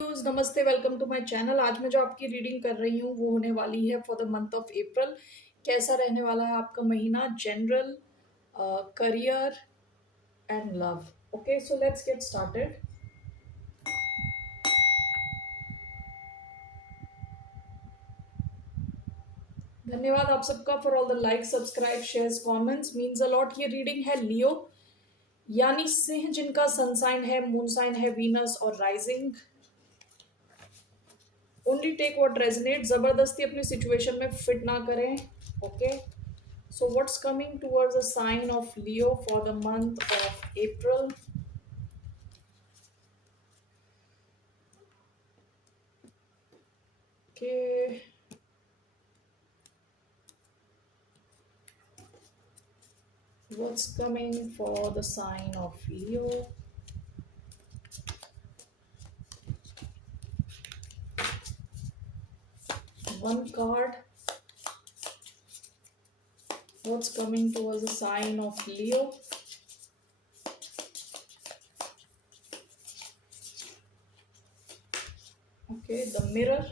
नमस्ते, welcome to my channel. आज मैं जो आपकी रीडिंग कर रही हूँ वो होने वाली है for the month of April. कैसा रहने वाला है आपका महीना, general, career and love. Okay, so let's get started. धन्यवाद आप सबका for all the like, subscribe, shares, comments, means a lot. ये रीडिंग है लियो यानी सिंह, जिनका सन साइन है, मून साइन है वीनस और rising. Only take what resonate, जबरदस्ती अपनी सिचुएशन में फिट ना करें। Okay, so what's coming towards the sign of Leo for the month of April? Okay, what's coming for the sign of Leo? One card. What's coming towards the sign of Leo? Okay, the mirror.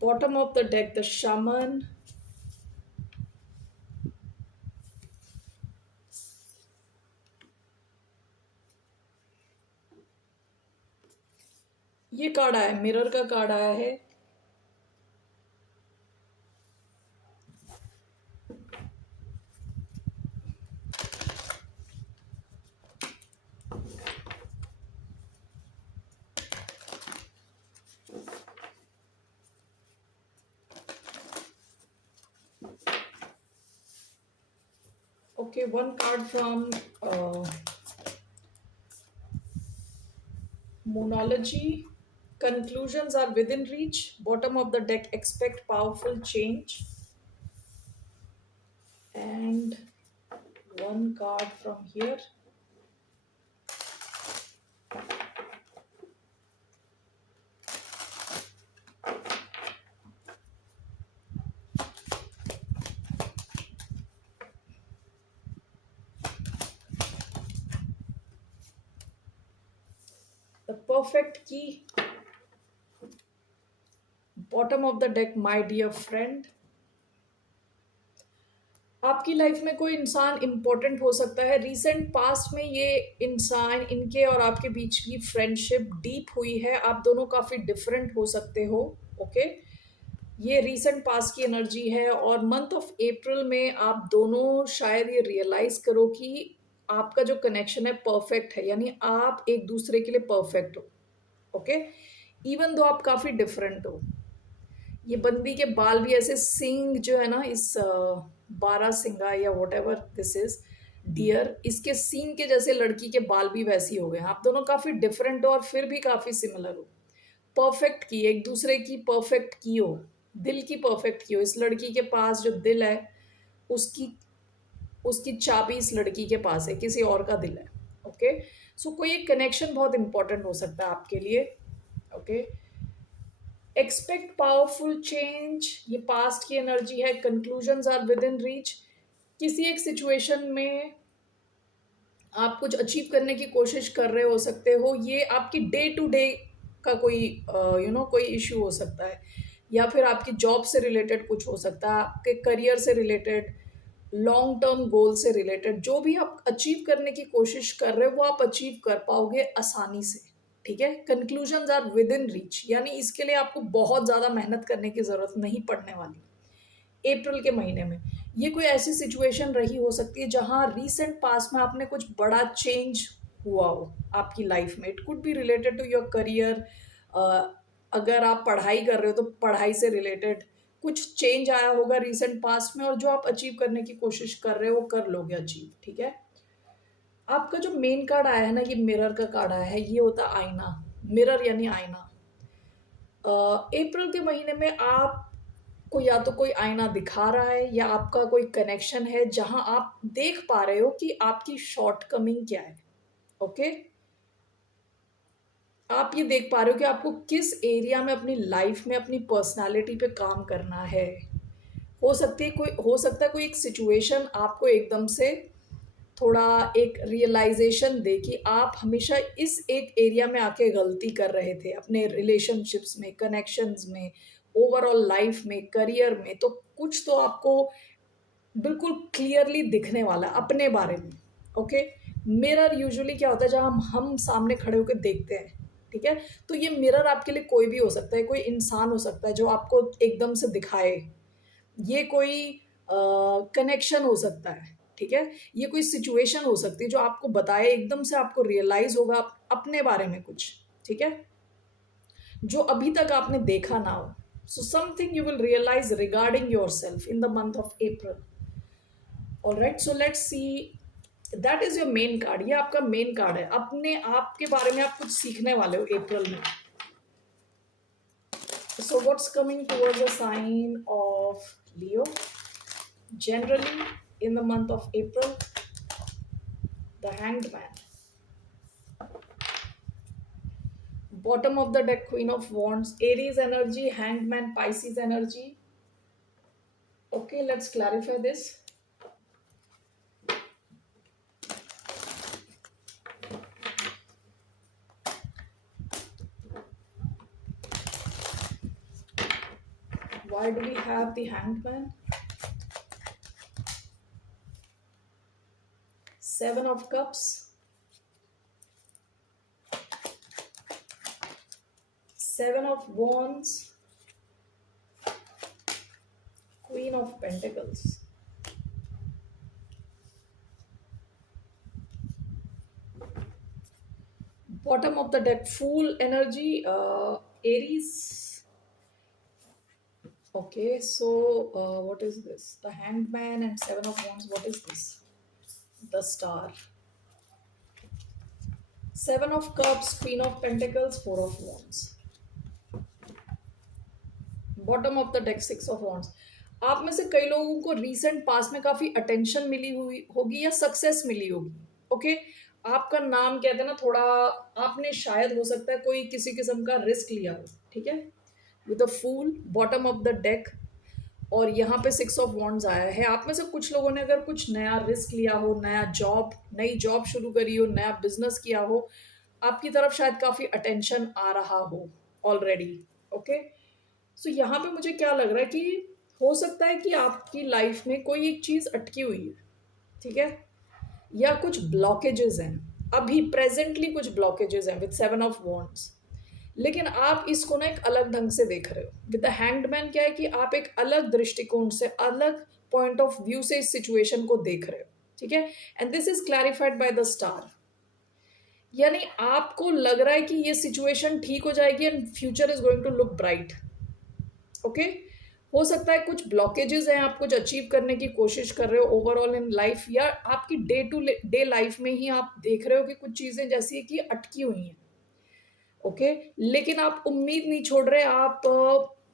Bottom of the deck, the shaman. ये card आया है, mirror का card आया है। Okay, one card from Moonology. Conclusions are within reach. Bottom of the deck, expect powerful change. And one card from here. The perfect key. Bottom of the deck, my dear friend. आपकी life में कोई इंसान important हो सकता है। Recent past में ये इंसान, इनके और आपके बीच की फ्रेंडशिप डीप हुई है। आप दोनों काफ़ी डिफरेंट हो सकते हो। ओके, ये रिसेंट पास्ट की एनर्जी है और मंथ ऑफ अप्रैल में आप दोनों शायद ये रियलाइज करो कि आपका जो कनेक्शन है परफेक्ट है, यानी आप एक दूसरे के लिए परफेक्ट हो। ओके, इवन दो आप काफ़ी डिफरेंट हो। ये बंदी के बाल भी ऐसे, सिंग जो है ना, इस बारह सिंगा या whatever this is dear, इसके सींग के जैसे लड़की के बाल भी वैसी हो गए। आप दोनों काफ़ी डिफरेंट हो और फिर भी काफ़ी सिमिलर हो। परफेक्ट की, एक दूसरे की परफेक्ट की हो, दिल की परफेक्ट की हो। इस लड़की के पास जो दिल है, उसकी उसकी चाबी इस लड़की के पास है, किसी और का दिल है। ओके, सो कोई एक कनेक्शन बहुत इंपॉर्टेंट हो सकता है आपके लिए। ओके, एक्सपेक्ट पावरफुल चेंज, ये पास्ट की एनर्जी है। Conclusions are within reach. किसी एक सिचुएशन में आप कुछ अचीव करने की कोशिश कर रहे हो सकते हो। ये आपकी डे टू डे का कोई कोई इश्यू हो सकता है, या फिर आपकी जॉब से रिलेटेड कुछ हो सकता है, आपके करियर से रिलेटेड, लॉन्ग टर्म गोल से रिलेटेड। जो भी आप अचीव करने की कोशिश कर रहे हो वो आप अचीव कर पाओगे आसानी से। ठीक है, conclusions are within reach, यानी इसके लिए आपको बहुत ज़्यादा मेहनत करने की ज़रूरत नहीं पड़ने वाली अप्रैल के महीने में। ये कोई ऐसी सिचुएशन रही हो सकती है जहां रिसेंट पास्ट में आपने कुछ बड़ा चेंज हुआ हो आपकी लाइफ में। It could be related to your career. अगर आप पढ़ाई कर रहे हो तो पढ़ाई से रिलेटेड कुछ चेंज आया होगा रिसेंट पास्ट में, और जो आप अचीव करने की कोशिश कर रहे हो वो कर लोगे अचीव। ठीक है, आपका जो मेन कार्ड आया है ना, ये मिरर का कार्ड आया है। ये होता है आईना, मिरर यानी आईना। अप्रैल के महीने में आपको या तो कोई आईना दिखा रहा है या आपका कोई कनेक्शन है जहां आप देख पा रहे हो कि आपकी शॉर्टकमिंग क्या है। ओके, आप ये देख पा रहे हो कि आपको किस एरिया में अपनी लाइफ में अपनी पर्सनालिटी पे काम करना है। हो सकता है कोई एक सिचुएशन आपको एकदम से थोड़ा एक रियलाइजेशन दे कि आप हमेशा इस एक एरिया में आके गलती कर रहे थे, अपने रिलेशनशिप्स में, कनेक्शंस में, ओवरऑल लाइफ में, करियर में। तो कुछ तो आपको बिल्कुल क्लियरली दिखने वाला है अपने बारे में। ओके, मिरर यूजुअली क्या होता है, जब हम सामने खड़े होकर देखते हैं, ठीक है, तो ये मिरर आपके लिए कोई भी हो सकता है, कोई इंसान हो सकता है जो आपको एकदम से दिखाए, ये कोई कनेक्शन हो सकता है, ठीक है, ये कोई सिचुएशन हो सकती है जो आपको बताए, एकदम से आपको रियलाइज होगा अपने बारे में कुछ, ठीक है, जो अभी तक आपने देखा ना हो। So something you will realise regarding your self in the month of April. Alright, so let's see, that is your main card. ये आपका मेन कार्ड है, अपने आप के बारे में आप कुछ सीखने वाले हो अप्रैल में। So what's coming towards the sign of Leo? Generally, in the month of April, the Hanged Man. Bottom of the deck, Queen of Wands, Aries energy, Hanged Man, Pisces energy. Okay, let's clarify this. Why do we have the Hanged Man? Seven of Cups, Seven of Wands, Queen of Pentacles. Bottom of the deck, Fool energy, Aries. Okay, so what is this? The Hanged Man and Seven of Wands. What is this? The Star. Seven of Cups, Queen of Pentacles, Four of Wands. Bottom of the deck, Six of Wands. आप में से कई लोगों को recent पास में काफी attention मिली हुई होगी या सक्सेस मिली होगी। ओके, आपका नाम कहते हैं ना, थोड़ा आपने शायद हो सकता है कोई किसी किस्म का रिस्क लिया हो, ठीक है, with a fool, bottom of the deck, और यहाँ पे सिक्स ऑफ वॉन्ड्स आया है। आप में से कुछ लोगों ने अगर कुछ नया रिस्क लिया हो, नई जॉब शुरू करी हो, नया बिजनेस किया हो, आपकी तरफ शायद काफ़ी अटेंशन आ रहा हो ऑलरेडी। ओके, सो यहाँ पे मुझे क्या लग रहा है कि हो सकता है कि आपकी लाइफ में कोई एक चीज़ अटकी हुई है, ठीक है, या कुछ ब्लॉकेजेस हैं, अभी प्रेजेंटली कुछ ब्लॉकेजेस हैं विद सेवन ऑफ वॉन्ड्स, लेकिन आप इसको ना एक अलग ढंग से देख रहे हो। विद द हैंगमैन क्या है कि आप एक अलग दृष्टिकोण से, अलग पॉइंट ऑफ व्यू से इस सिचुएशन को देख रहे हो, ठीक है, and this is clarified by the star. यानी आपको लग रहा है कि ये सिचुएशन ठीक हो जाएगी and future is going to look bright. Okay, हो सकता है कुछ ब्लॉकेजेस हैं, आप कुछ अचीव करने की कोशिश कर रहे हो ओवरऑल इन लाइफ, या आपकी डे टू डे लाइफ में ही आप देख रहे हो कि कुछ चीज़ें जैसी कि अटकी हुई हैं। ओके, लेकिन आप उम्मीद नहीं छोड़ रहे, आप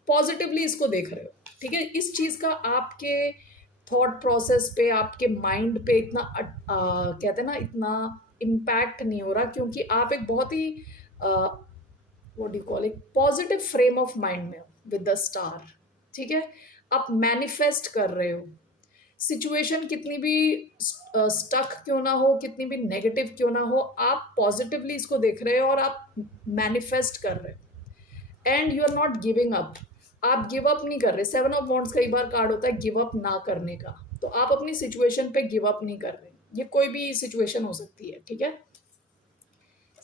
पॉजिटिवली इसको देख रहे हो, ठीक है, इस चीज़ का आपके थॉट प्रोसेस पे, आपके माइंड पे इतना कहते हैं ना, इतना इम्पैक्ट नहीं हो रहा, क्योंकि आप एक बहुत ही what do call it, positive frame of mind में हो विद द स्टार, ठीक है, आप मैनिफेस्ट कर रहे हो। सिचुएशन कितनी भी स्टक क्यों ना हो, कितनी भी नेगेटिव क्यों ना हो, आप पॉजिटिवली इसको देख रहे हो और आप मैनिफेस्ट कर रहे हो, and you are not giving up. आप गिव अप नहीं कर रहे। सेवन ऑफ वॉन्ड्स कई बार कार्ड होता है गिव अप ना करने का, तो आप अपनी सिचुएशन पे गिव अप नहीं कर रहे। ये कोई भी सिचुएशन हो सकती है, ठीक है।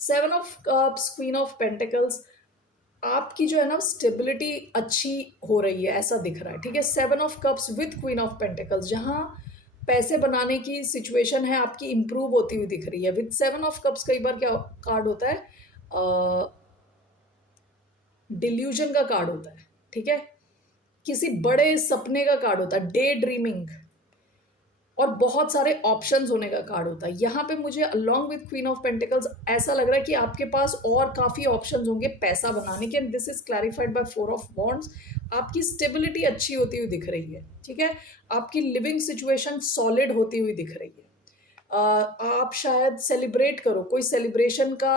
Seven of cups, queen of pentacles, आपकी जो है ना स्टेबिलिटी अच्छी हो रही है ऐसा दिख रहा है, ठीक है। Seven of cups with queen of pentacles, जहाँ पैसे बनाने की सिचुएशन है आपकी इंप्रूव होती हुई दिख रही है। विद सेवन ऑफ कप्स कई बार क्या कार्ड होता है, डिल्यूजन का कार्ड होता है, ठीक है, किसी बड़े सपने का कार्ड होता है, डे ड्रीमिंग, और बहुत सारे ऑप्शंस होने का कार्ड होता है। यहाँ पे मुझे along with queen of pentacles ऐसा लग रहा है कि आपके पास और काफ़ी ऑप्शंस होंगे पैसा बनाने के, and this is clarified by four of wands. आपकी स्टेबिलिटी अच्छी होती हुई दिख रही है, ठीक है, आपकी लिविंग सिचुएशन सॉलिड होती हुई दिख रही है। आप शायद सेलिब्रेट करो, कोई सेलिब्रेशन का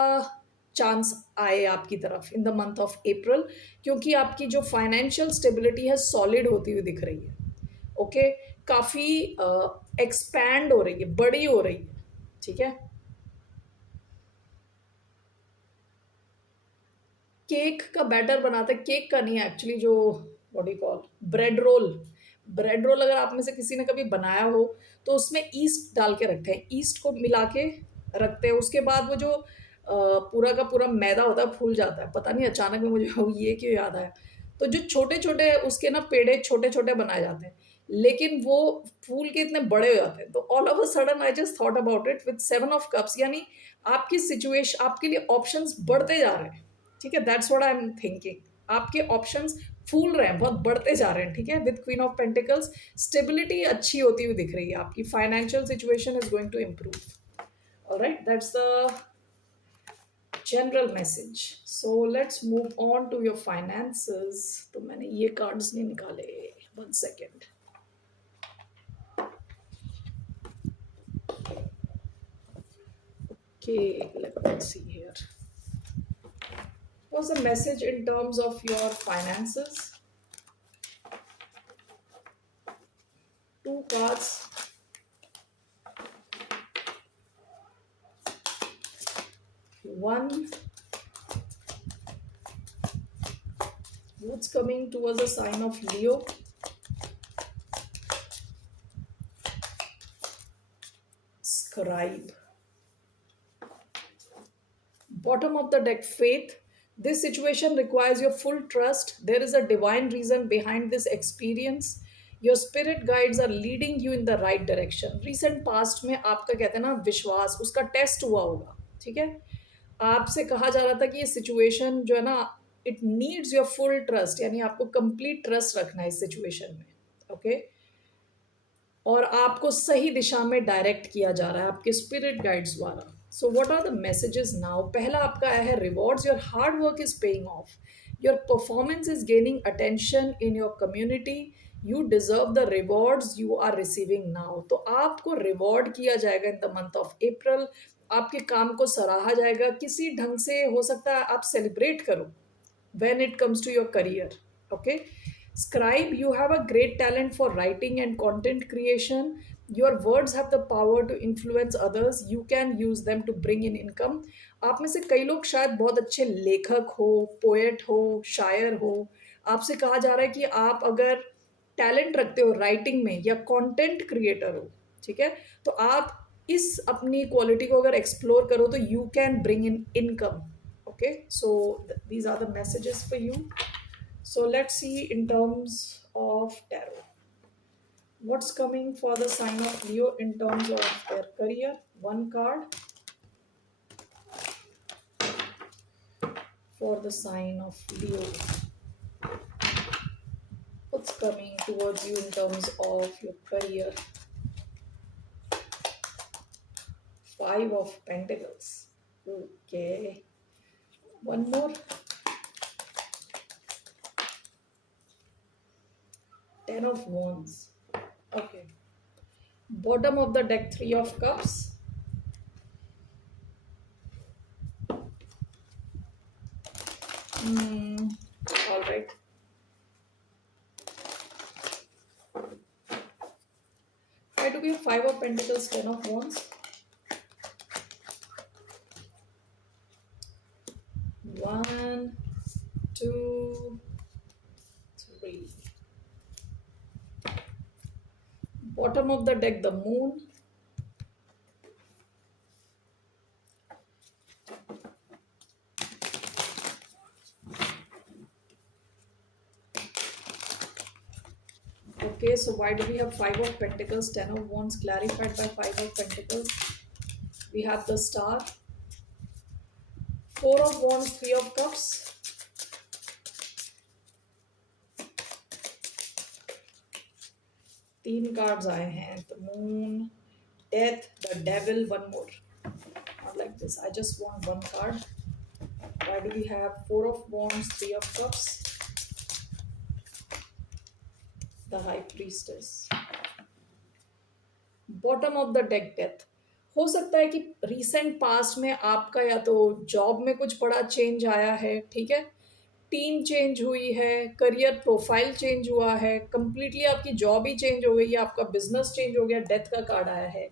चांस आए आपकी तरफ इन द मंथ ऑफ अप्रैल, क्योंकि आपकी जो फाइनेंशियल स्टेबिलिटी है सॉलिड होती हुई दिख रही है। ओके, काफ़ी एक्सपैंड हो रही है, बड़ी हो रही है, ठीक है। केक का बैटर बनाते हैं, केक का नहीं एक्चुअली, जो what you call bread roll. Bread roll अगर आप में से किसी ने कभी बनाया हो तो उसमें ईस्ट डाल के रखते हैं, ईस्ट को मिला के रखते हैं। उसके बाद वो जो पूरा का पूरा मैदा होता है फूल जाता है, पता नहीं अचानक में मुझे ये क्यों याद आया। तो जो छोटे छोटे उसके ना पेड़े छोटे छोटे बनाए जाते हैं, लेकिन वो फूल के इतने बड़े हो जाते हैं। तो all of a sudden I just thought about it with 7 of cups, यानी आपकी सिचुएशन, आपके लिए ऑप्शंस बढ़ते जा रहे हैं। ठीक है, that's what I am thinking. आपके ऑप्शंस फूल रहे हैं, बहुत बढ़ते जा रहे हैं। ठीक है, with queen of pentacles stability अच्छी होती हुई दिख रही है, आपकी financial situation is going to improve. Alright, that's the general message. So let's move on to your finances. तो मैंने ये कार्ड्स नहीं निकाले, 1 second. Okay, let me see here. What's the message in terms of your finances? 2 cards. One, what's coming towards the sign of Leo? Scribe. Bottom of the deck, faith. This situation requires your full trust. There is a divine reason behind this experience. Your spirit guides are leading you in the right direction. Recent past में आपका कहते हैं ना विश्वास, उसका test हुआ होगा। ठीक है, आपसे कहा जा रहा था कि ये सिचुएशन जो है ना, it needs your full trust, यानी आपको कंप्लीट ट्रस्ट रखना है इस सिचुएशन में। ओके, और आपको सही दिशा में डायरेक्ट किया जा रहा है आपके स्पिरिट गाइड्स द्वारा। So what are the messages now? पहला आपका आया है rewards, your hard work is paying off, your performance is gaining attention in your community, you deserve the rewards you are receiving now. तो आपको reward किया जाएगा in the month of April, आपके काम को सराहा जाएगा किसी ढंग से, हो सकता है आप सेलिब्रेट करो when it comes to your career. Okay, scribe, you have a great talent for writing and content creation. Your words have the power to influence others. You can use them to bring in income. आप में से कई लोग शायद बहुत अच्छे लेखक हो, पोएट हो, शायर हो। आपसे कहा जा रहा है कि आप अगर टैलेंट रखते हो राइटिंग में या कंटेंट क्रिएटर हो, ठीक है, तो आप इस अपनी क्वालिटी को अगर एक्सप्लोर करो तो you can bring in income. Okay, so these are the messages for you. So let's see in terms of tarot, what's coming for the sign of Leo in terms of their career. 1 card for the sign of Leo. What's coming towards you in terms of your career? 5 of Pentacles. Okay, one more. 10 of Wands. Okay, bottom of the deck, 3 of Cups. All right, try to give 5 of Pentacles, 10 of Wands. 1, 2, 3. Bottom of the deck, the Moon. Okay, so why do we have 5 of Pentacles, 10 of Wands clarified by 5 of Pentacles? We have the Star, 4 of Wands, 3 of Cups. तीन cards आए हैं, the moon, death, the devil, one more. Not like this. I just want 1 card. Why do we have 4 of Wands, 3 of Cups? The High Priestess. Bottom of the deck, Death. हो सकता है कि recent past में आपका या तो job में कुछ बड़ा चेंज आया है, ठीक है, टीम चेंज हुई है, करियर प्रोफाइल चेंज हुआ है, कंप्लीटली आपकी जॉब ही चेंज हो गई है, आपका बिजनेस चेंज हो गया, डेथ का कार्ड आया है।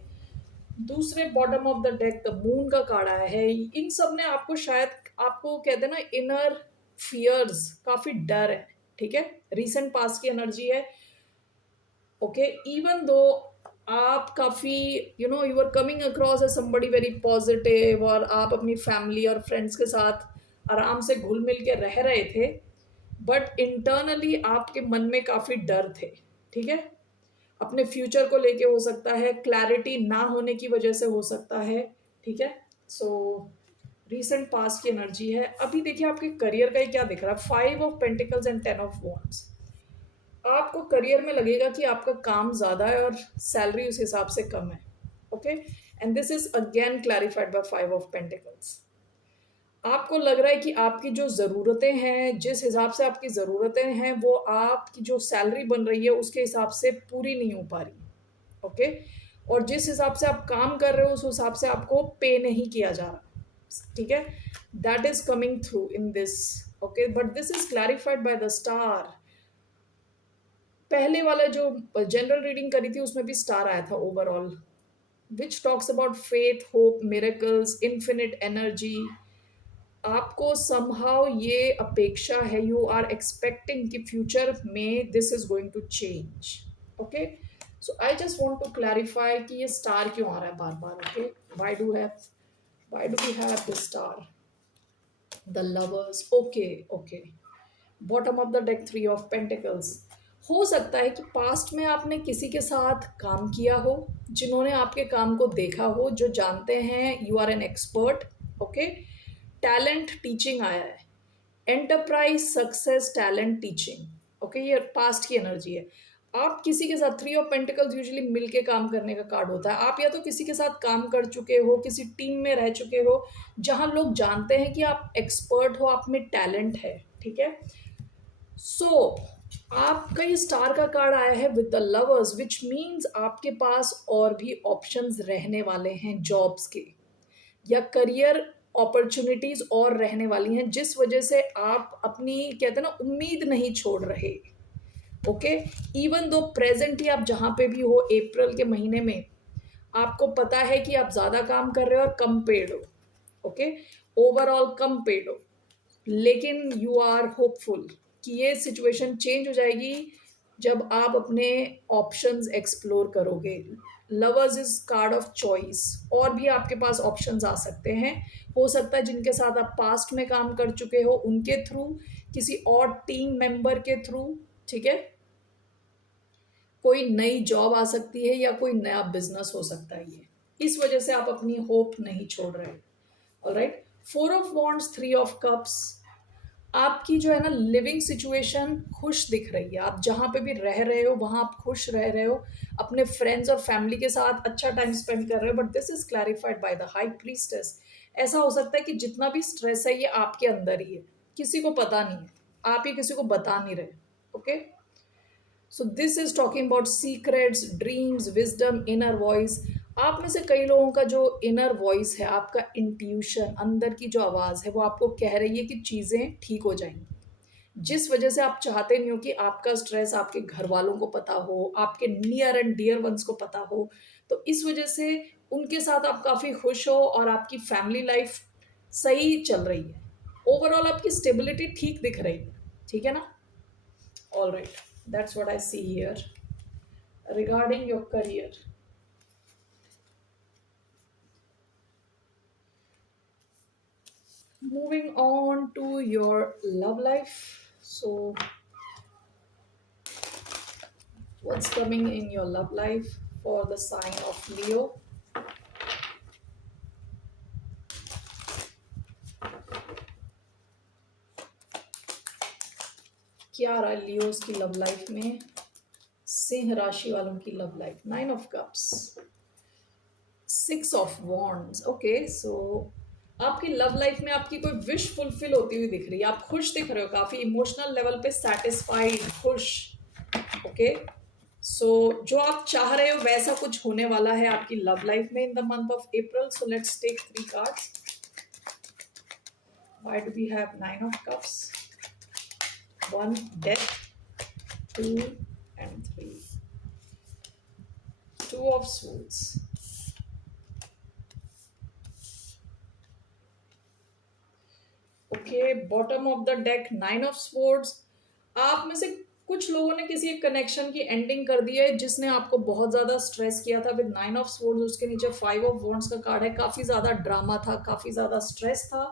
दूसरे bottom of the deck the moon का कार्ड आया है। इन सब ने आपको शायद, आपको कहते हैं ना इनर फियर्स, काफी डर है, ठीक है, रीसेंट पास्ट की एनर्जी है। ओके, इवन दो आप काफी you are coming across as somebody very positive, और आप अपनी फैमिली और फ्रेंड्स के साथ आराम से घुल मिल के रह रहे थे, बट इंटरनली आपके मन में काफी डर थे, ठीक है, अपने फ्यूचर को लेके हो सकता है, क्लैरिटी ना होने की वजह से हो सकता है, ठीक है। सो रीसेंट पास्ट की एनर्जी है। अभी देखिए आपके करियर का ही क्या दिख रहा है, 5 of pentacles and 10 of wands. आपको करियर में लगेगा कि आपका काम ज़्यादा है और सैलरी उस हिसाब से कम है, okay, and this is again clarified by 5 of pentacles. आपको लग रहा है कि आपकी जो ज़रूरतें हैं, जिस हिसाब से आपकी ज़रूरतें हैं, वो आपकी जो सैलरी बन रही है उसके हिसाब से पूरी नहीं हो पा रही, ओके, और जिस हिसाब से आप काम कर रहे हो उस हिसाब से आपको पे नहीं किया जा रहा, ठीक है, that is coming through in this, okay, but this is clarified by the star. पहले वाला जो जनरल रीडिंग करी थी उसमें भी स्टार आया था overall, which talks about faith, hope, miracles, infinite energy. आपको समहाउ ये अपेक्षा है, यू आर एक्सपेक्टिंग कि फ्यूचर में this is going to change, okay. So I just want to clarify कि ये स्टार क्यों आ रहा है बार बार, okay, why do we have this star, the lovers, okay, okay, bottom of the deck 3 of pentacles. हो सकता है कि पास्ट में आपने किसी के साथ काम किया हो, जिन्होंने आपके काम को देखा हो, जो जानते हैं you are an expert, okay, talent teaching आया है, enterprise success talent teaching, okay, ये पास्ट की एनर्जी है। आप किसी के साथ, 3 ऑफ पेंटिकल्स यूजुअली मिलके काम करने का कार्ड होता है, आप या तो किसी के साथ काम कर चुके हो, किसी टीम में रह चुके हो जहां लोग जानते हैं कि आप एक्सपर्ट हो, आप में टैलेंट है, ठीक है। सो आपका ये स्टार का कार्ड आया है with the lovers, which means आपके पास और भी ऑप्शंस रहने वाले हैं जॉब्स के, या करियर अपॉर्चुनिटीज और रहने वाली हैं, जिस वजह से आप अपनी कहते हैं ना उम्मीद नहीं छोड़ रहे, ओके, इवन दो प्रेजेंटली आप जहां पे भी हो अप्रैल के महीने में आपको पता है कि आप ज्यादा काम कर रहे हो और कम पेड हो, ओके, ओवरऑल कम पेड हो, लेकिन यू आर होपफुल कि ये सिचुएशन चेंज हो जाएगी जब आप अपने ऑप्शंस एक्सप्लोर करोगे। Lovers is called of choice, और भी आपके पास ऑप्शंस आ सकते हैं, हो सकता है जिनके साथ आप पास्ट में काम कर चुके हो उनके थ्रू, किसी और टीम मेंबर के थ्रू, ठीक है, कोई नई जॉब आ सकती है या कोई नया बिजनेस हो सकता है, ये इस वजह से आप अपनी होप नहीं छोड़ रहे। Alright, 4 of wands, 3 of cups. आपकी जो है ना लिविंग सिचुएशन खुश दिख रही है, आप जहाँ पे भी रह रहे हो वहाँ आप खुश रह रहे हो, अपने फ्रेंड्स और फैमिली के साथ अच्छा टाइम स्पेंड कर रहे हो, but this is clarified by the high priestess. ऐसा हो सकता है कि जितना भी स्ट्रेस है ये आपके अंदर ही है, किसी को पता नहीं है, आप ही किसी को बता नहीं रहे, okay. So this is talking about secrets, dreams, wisdom, inner voice. आप में से कई लोगों का जो इनर वॉइस है, आपका इंट्यूशन, अंदर की जो आवाज़ है, वो आपको कह रही है कि चीज़ें ठीक हो जाएंगी, जिस वजह से आप चाहते नहीं हो कि आपका स्ट्रेस आपके घर वालों को पता हो, आपके नियर एंड डियर वंस को पता हो, तो इस वजह से उनके साथ आप काफ़ी खुश हो और आपकी फैमिली लाइफ सही चल रही है, ओवरऑल आपकी स्टेबिलिटी ठीक दिख रही है, ठीक है ना। All right, that's what I see here regarding your career. Moving on to your love life. So, what's coming in your love life for the sign of Leo? क्या रहा है लियोस की लव लाइफ में, सिंह राशि वालों की love life? 9 of cups, 6 of wands, okay. So आपकी love life में आपकी कोई विश फुलफिल होती हुई दिख रही है, आप खुश दिख रहे हो, काफी इमोशनल लेवल पे सेटिस्फाइड, खुश, ओके। सो जो आप चाह रहे हो वैसा कुछ होने वाला है आपकी लव लाइफ में in the month of April. So let's take 3 cards. Why do we have 9 of cups? 1 death, 2 and 3, 2 of swords, okay, bottom of the deck 9 of swords. आप में से कुछ लोगों ने किसी एक कनेक्शन की एंडिंग कर दी है जिसने आपको बहुत ज्यादा स्ट्रेस किया था। विद 9 ऑफ स्वॉर्ड्स उसके नीचे 5 ऑफ वॉन्ड्स का कार्ड है। काफी ज्यादा ड्रामा था, काफी ज्यादा स्ट्रेस था।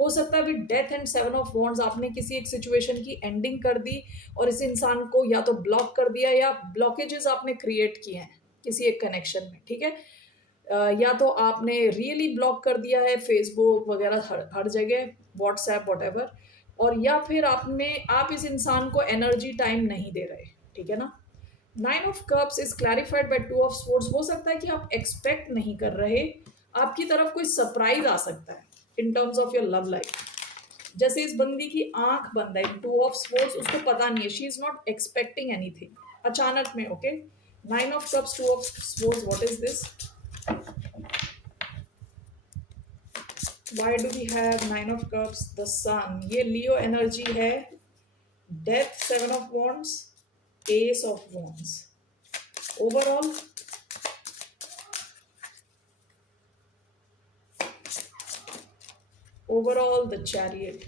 हो सकता है with death and 7 of wands आपने किसी एक सिचुएशन की एंडिंग कर दी और इस इंसान को या तो ब्लॉक कर दिया या ब्लॉकेजेस आपने क्रिएट किए हैं किसी एक कनेक्शन में, ठीक है। या तो आपने रियली ब्लॉक कर दिया है फेसबुक वगैरह, हर जगह, व्हाट्सएप वॉटेवर, और या फिर आप इस इंसान को एनर्जी टाइम नहीं दे रहे, ठीक है ना। 9 of cups is clarified by 2 of swords. हो सकता है कि आप एक्सपेक्ट नहीं कर रहे, आपकी तरफ कोई सरप्राइज आ सकता है in terms of your love life. जैसे इस बंदी की आंख बंद है, 2 ऑफ स्वॉर्ड्स, उसको पता नहीं है, she is not expecting anything, अचानक में। Okay, 9 of cups 2 of swords, what is this? Why do we have 9 of cups? The sun, ये लियो एनर्जी है। Death 7 of wands, ace of wands। Overall the chariot.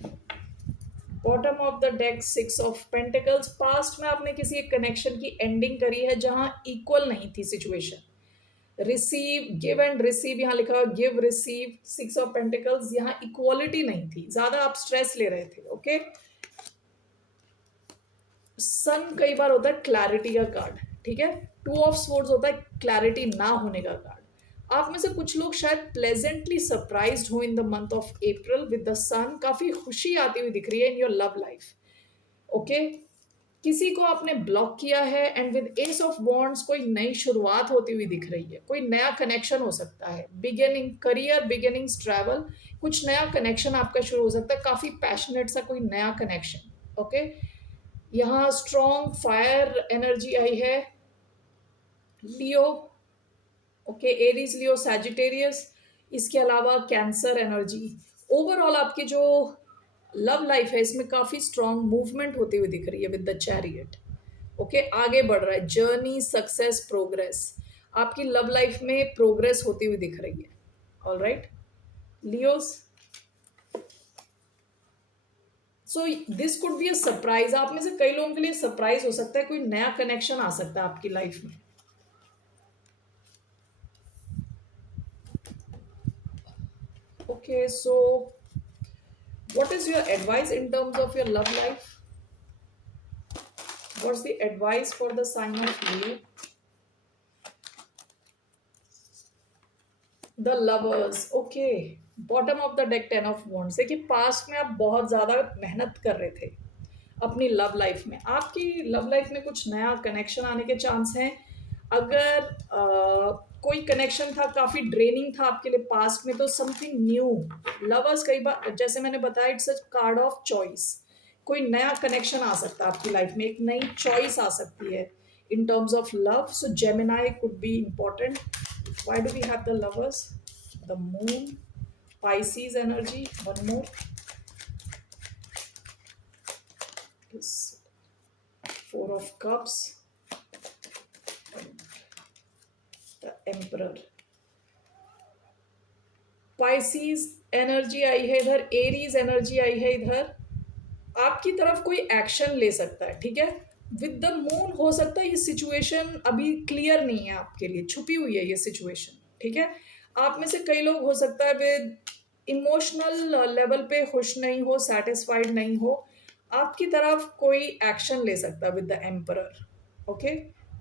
Bottom of the deck 6 of pentacles. Past में आपने किसी एक connection की ending करी है जहां इक्वल नहीं थी situation. Receive, give and receive, यहाँ लिखा हुआ गिव रिसीव। 6 ऑफ पेंटिकल्स, यहाँ इक्वालिटी नहीं थी, ज्यादा आप स्ट्रेस ले रहे थे। ओके, सन कई बार होता है क्लैरिटी का कार्ड, ठीक है। 2 ऑफ स्वॉर्ड्स होता है क्लैरिटी ना होने का कार्ड। आप में से कुछ लोग शायद प्लेजेंटली सरप्राइज्ड हो in the month of April with the sun. काफी खुशी आती हुई दिख रही है in your love life. Okay, किसी को आपने ब्लॉक किया है and with ace of wands कोई नई शुरुआत होती हुई दिख रही है। कोई नया कनेक्शन हो सकता है, बिगिनिंग करियर, बिगिनिंग्स ट्रैवल, कुछ नया कनेक्शन आपका शुरू हो सकता है, काफी पैशनेट सा कोई नया कनेक्शन। ओके, यहाँ स्ट्रॉन्ग फायर एनर्जी आई है, लियो। ओके, एरीज, लियो, सैजिटेरियस, इसके अलावा कैंसर एनर्जी। ओवरऑल आपकी जो लव लाइफ है इसमें काफी स्ट्रॉन्ग मूवमेंट होती हुई दिख रही है विद द चैरियट। ओके, आगे बढ़ रहा है, जर्नी, सक्सेस, प्रोग्रेस। आपकी लव लाइफ में प्रोग्रेस होती हुई दिख रही है। All right Leos, so this could be a surprise. आप में से कई लोगों के लिए सरप्राइज हो सकता है, कोई नया कनेक्शन आ सकता है आपकी लाइफ में। Okay, so what is your advice in terms of your love life? What's the advice for the sign of Leo? The lovers. Okay, bottom of the deck 10 of wands। देखिए, past में आप बहुत ज्यादा मेहनत कर रहे थे अपनी लव लाइफ में। आपकी लव लाइफ में कुछ नया कनेक्शन आने के चांस हैं। अगर कोई कनेक्शन था काफी ड्रेनिंग था आपके लिए पास्ट में, तो समथिंग न्यू। लवर्स कई बार, जैसे मैंने बताया, it's a card of choice. कोई नया कनेक्शन आ सकता है आपकी लाइफ में, एक नई चॉइस आ सकती है in terms of love. So Gemini could be important. Why do we have the lovers? The moon, Pisces energy, one more, four of cups, emperor, Pisces energy आई है इधर, एरीज एनर्जी आई है इधर। आपकी तरफ कोई एक्शन ले सकता है, ठीक है। विद द मून हो सकता है ये सिचुएशन अभी क्लियर नहीं है आपके लिए, छुपी हुई है ये सिचुएशन, ठीक है। आप में से कई लोग हो सकता है विद इमोशनल लेवल पे खुश नहीं हो, सेटिस्फाइड नहीं हो, आपकी तरफ कोई एक्शन ले सकता है with the emperor. Okay,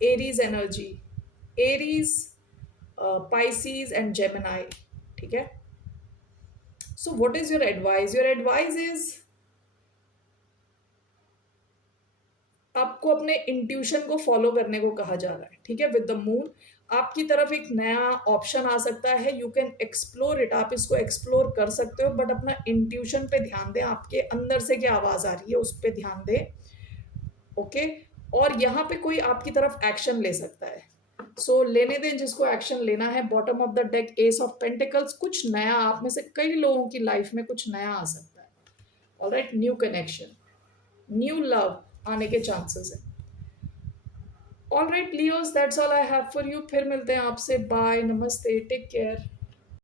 Aries energy, Aries, Pisces and Gemini, ठीक है। So what is your advice? Your advice is आपको अपने इंट्यूशन को फॉलो करने को कहा जा रहा है, ठीक है। विद द मून आपकी तरफ एक नया ऑप्शन आ सकता है, यू कैन एक्सप्लोर इट, आप इसको एक्सप्लोर कर सकते हो, बट अपना इंट्यूशन पे ध्यान दें, आपके अंदर से क्या आवाज आ रही है उस पर ध्यान दें। ओके, और यहाँ पे कोई आपकी तरफ एक्शन ले सकता है, सो लेने दें जिसको एक्शन लेना है। Bottom of the deck S of pentacles, कुछ नया आप में से कई लोगों की लाइफ में कुछ नया आ सकता है। Alright, new connection, new love आने के चांसेस है। Alright Leos, that's all I have for you. फिर मिलते हैं आपसे, बाय, नमस्ते, टेक केयर।